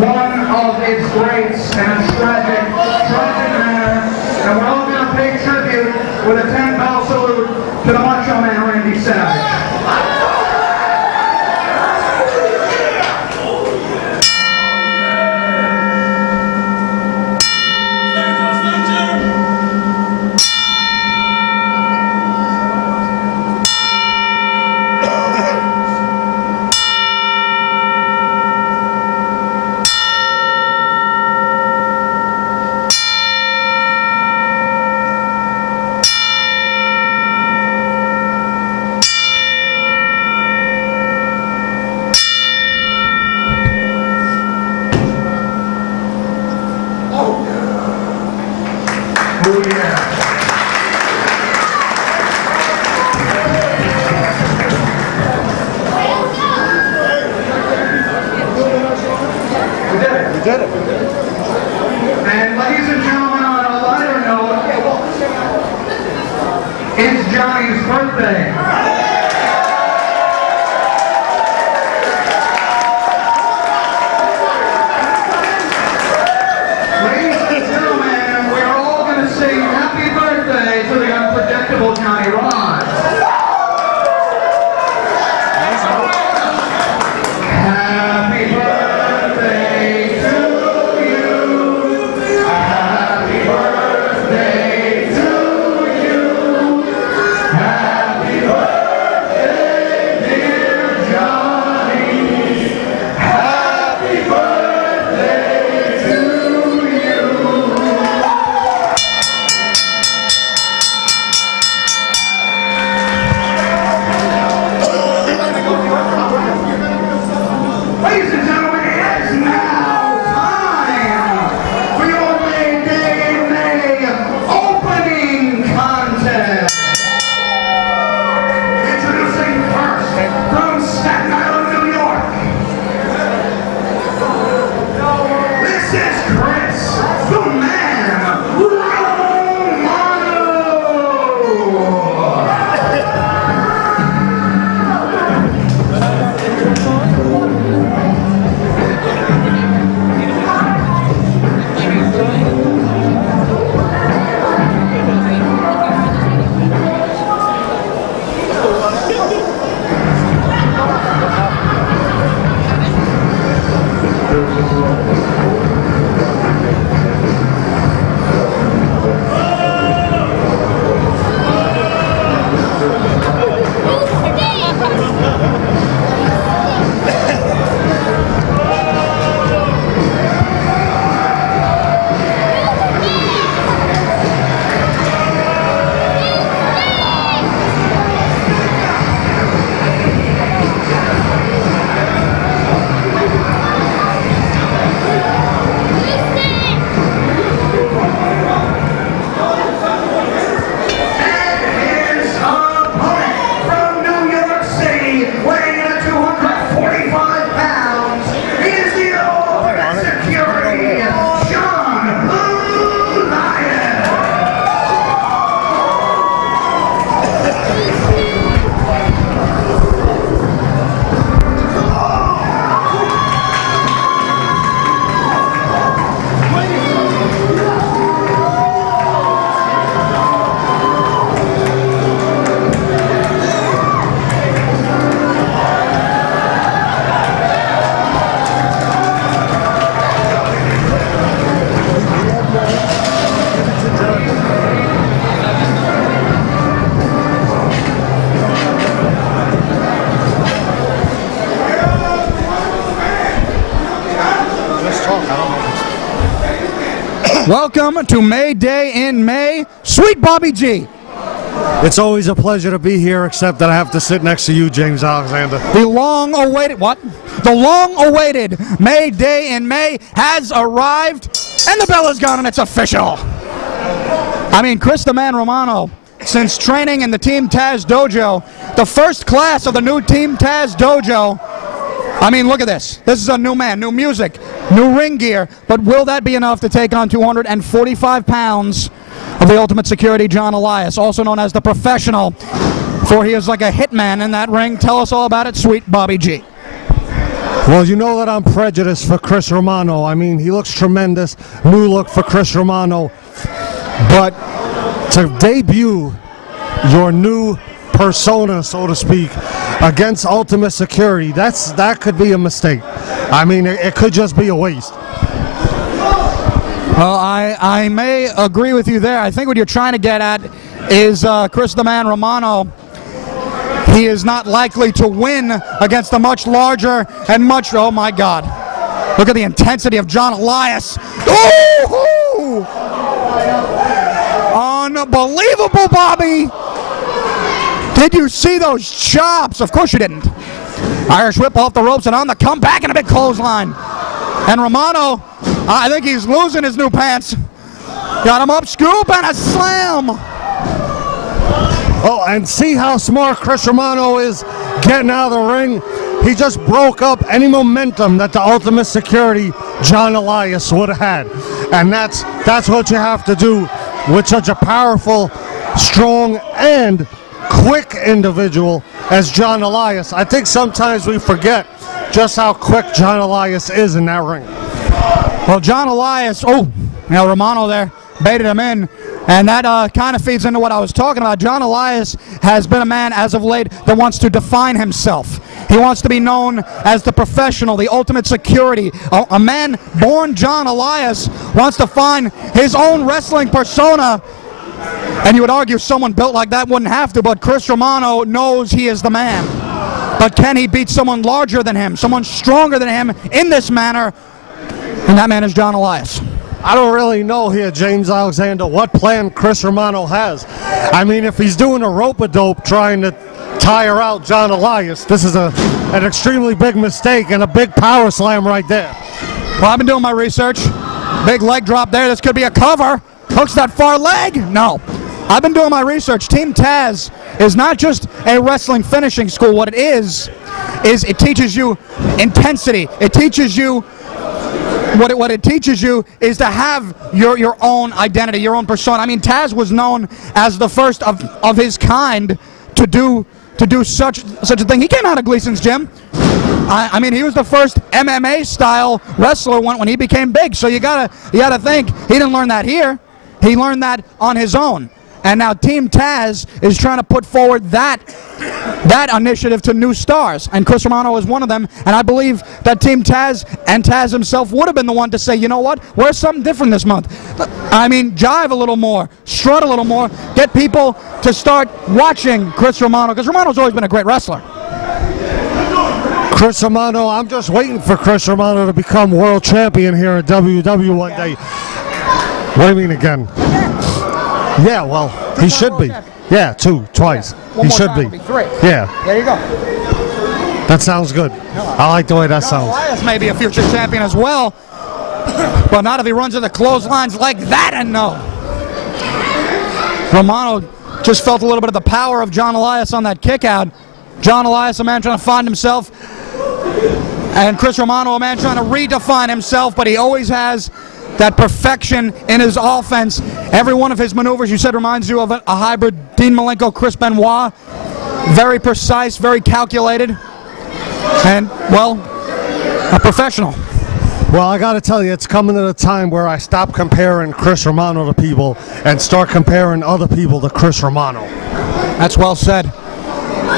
one of its greats in a tragic manner. And we're all going to pay tribute with a 10-bell salute to the Macho Man, Randy Savage. And ladies and gentlemen, on a lighter note, it's Johnny's birthday. Ladies and gentlemen, we're all going to sing happy birthday to the unpredictable Johnny Rod. Happy birthday to you. Happy birthday to you. Happy birthday, dear Johnny. Happy birthday to you. Ladies and gentlemen, it is now time for your May Day in May opening contest. Introducing first from Staten Island, New York. This is Chris, the man, Romano. Welcome to May Day in May, Sweet Bobby G. It's always a pleasure to be here, except that I have to sit next to you, James Alexander. The long-awaited, what? The long-awaited May Day in May has arrived, and the bell is gone, and it's official. I mean, Chris the Man Romano, since training in the Team Taz Dojo, the first class of the new Team Taz Dojo. I mean, look at this. This is a new man, new music, new ring gear. But will that be enough to take on 245 pounds of the Ultimate Security, John Elias, also known as the Professional, for he is like a hitman in that ring. Tell us all about it, Sweet Bobby G. Well, you know that I'm prejudiced for Chris Romano. I mean, he looks tremendous. New look for Chris Romano. But to debut your new persona, so to speak, against Ultimate Security, that could be a mistake. I mean, it could just be a waste. Well, I may agree with you there. I think what you're trying to get at is Chris the Man Romano. He is not likely to win against a much larger and much, oh my God. Look at the intensity of John Elias. Ooh! Unbelievable, Bobby. Did you see those chops? Of course you didn't. Irish whip off the ropes and on the comeback and a big clothesline. And Romano, I think he's losing his new pants. Got him up, scoop, and a slam. Oh, and see how smart Chris Romano is getting out of the ring. He just broke up any momentum that the Ultimate Security John Elias would have had. And that's what you have to do with such a powerful, strong, and quick individual as John Elias. I think sometimes we forget just how quick John Elias is in that ring. Well, John Elias, Romano there baited him in, and that kind of feeds into what I was talking about. John Elias has been a man as of late that wants to define himself. He wants to be known as the professional, the Ultimate Security. A man born John Elias wants to find his own wrestling persona. And you would argue someone built like that wouldn't have to, but Chris Romano knows he is the man. But can he beat someone larger than him, someone stronger than him in this manner? And that man is John Elias. I don't really know here, James Alexander, what plan Chris Romano has. I mean, if he's doing a rope-a-dope trying to tire out John Elias, this is an extremely big mistake and a big power slam right there. Well, I've been doing my research. Big leg drop there. This could be a cover. Hooks that far leg? No. I've been doing my research. Team Taz is not just a wrestling finishing school. What it is it teaches you intensity. It teaches you what it teaches you is to have your own identity, your own persona. I mean, Taz was known as the first of his kind to do such a thing. He came out of Gleason's gym. I mean, he was the first MMA style wrestler when he became big. So you gotta think he didn't learn that here. He learned that on his own. And now Team Taz is trying to put forward that initiative to new stars. And Chris Romano is one of them. And I believe that Team Taz and Taz himself would have been the one to say, you know what, where's something different this month? I mean, jive a little more, strut a little more, get people to start watching Chris Romano, because Romano's always been a great wrestler. Chris Romano, I'm just waiting for Chris Romano to become world champion here at WW one day. What do you mean again? Yeah, well, he should be. Yeah, twice. He should be. Three. Yeah. There you go. That sounds good. I like the way that sounds. Elias may be a future champion as well, but not if he runs into clotheslines like that. And no. Romano just felt a little bit of the power of John Elias on that kick out. John Elias, a man trying to find himself, and Chris Romano, a man trying to redefine himself, but he always has that perfection in his offense. Every one of his maneuvers, you said, reminds you of a hybrid Dean Malenko, Chris Benoit. Very precise, very calculated, and, well, a professional. Well, I got to tell you, it's coming at a time where I stop comparing Chris Romano to people and start comparing other people to Chris Romano. That's well said.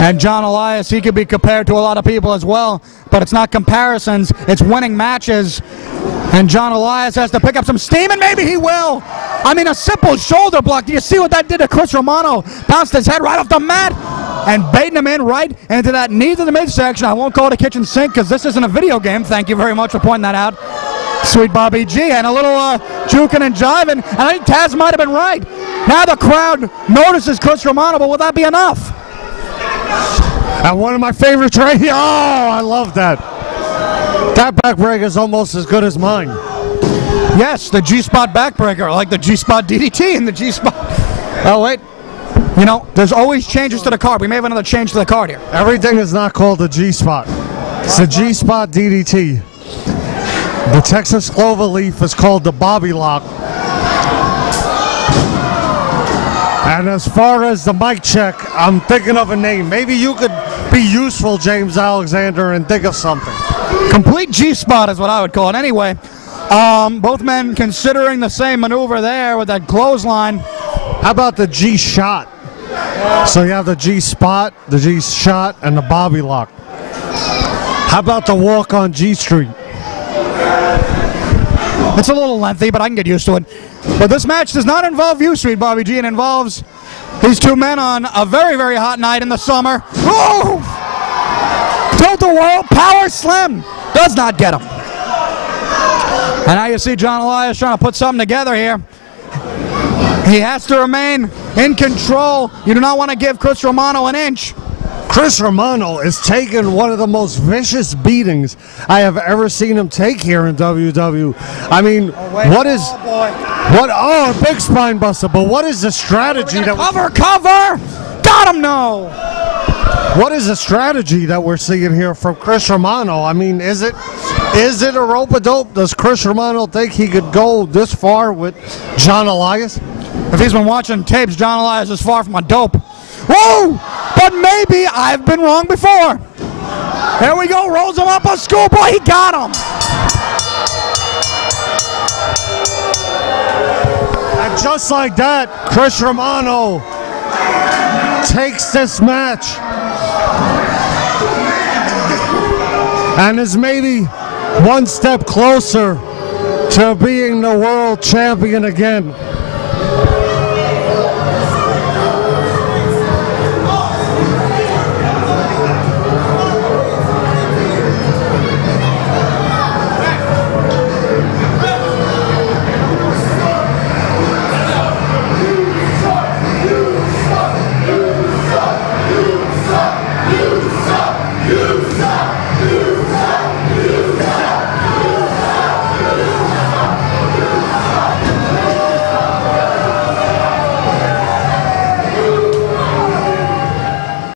And John Elias, he could be compared to a lot of people as well, but it's not comparisons, it's winning matches. And John Elias has to pick up some steam, and maybe he will. I mean, a simple shoulder block. Do you see what that did to Chris Romano? Bounced his head right off the mat and baiting him in right into that knee to the midsection. I won't call it a kitchen sink because this isn't a video game. Thank you very much for pointing that out. Sweet Bobby G. And a little juking and jiving. And I think Taz might have been right. Now the crowd notices Chris Romano, but will that be enough? And one of my favorites right here. Oh, I love that. That backbreaker is almost as good as mine. Yes, the G-spot backbreaker, like the G-spot DDT and the G-spot. Oh, wait. You know, there's always changes to the card. We may have another change to the card here. Everything is not called the G-spot. It's the G-spot DDT. The Texas Cloverleaf is called the Bobby Lock. And as far as the mic check, I'm thinking of a name. Maybe you could be useful, James Alexander, and think of something. Complete G-spot is what I would call it. Anyway, both men considering the same maneuver there with that clothesline. How about the G-shot? So you have the G-spot, the G-shot, and the Bobby lock. How about the walk on G Street? It's a little lengthy, but I can get used to it. But this match does not involve U Street, Bobby G. It involves these two men on a very, very hot night in the summer. Whoa! Tilt-a-whirl power slam does not get him. And now you see John Elias trying to put something together here. He has to remain in control. You do not want to give Chris Romano an inch. Chris Romano is taking one of the most vicious beatings I have ever seen him take here in WWE. I mean, a big spine buster, but what is the strategy that cover? Got him, no. What is the strategy that we're seeing here from Chris Romano? I mean, is it a rope-a-dope? Does Chris Romano think he could go this far with John Elias? If he's been watching tapes, John Elias is far from a dope. Whoa! But maybe I've been wrong before. There we go, rolls him up a schoolboy, he got him. And just like that, Chris Romano takes this match and is maybe one step closer to being the world champion again.